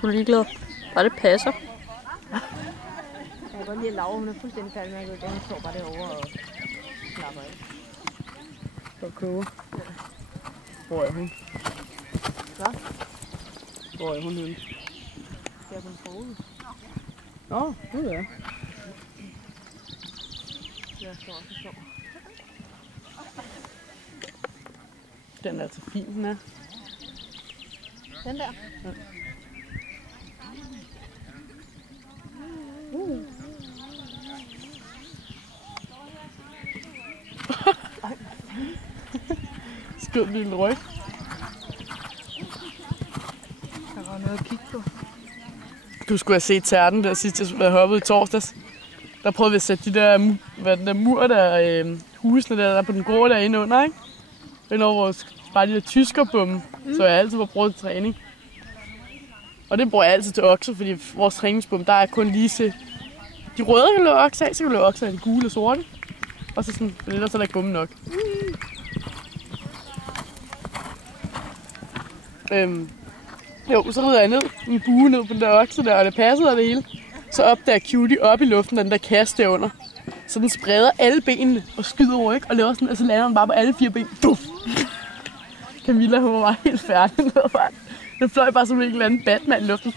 Hun er ligeglad. Bare det passer. Jeg kan godt lide at Laura, hun er fuldstændig færdig med at gå i gang. Hun står bare derovre og slapper af. Og koger. Hvor er hun? Hvad? Hvor er hun henne? Det er på en skole. Nå, det er det. Jeg står også og sover. Den er altså fin, den er. Den der? Ja. Skød lille ryg. Der var noget at kigge på. Du skulle have set tærten der sidst, jeg hoppede i torsdags. Der prøvede vi at sætte de der, mur der, husene der på den grå derinde under, ikke? Den over vores, bare de der tyskerbumme, så jeg altid var brugt til træning. Og det bruger jeg altid til okser, fordi vores træningsbum, der er kun lige til de røde kan løbe okser af, så kan løbe okser af de gule og sorte. Og så sådan, for ellers er der ikke bumme nok. Jo, så rider jeg ned i en bue ned på den der okse der, og det passede af det hele. Så opdager Cutie op i luften, den der kasse derunder. Så den spreder alle benene og skyder over, ikke? Og laver sådan, og så lander den bare på alle 4 ben. Duff! Camilla, hun var bare helt færdig. Den fløj bare som en eller anden Batman i luften.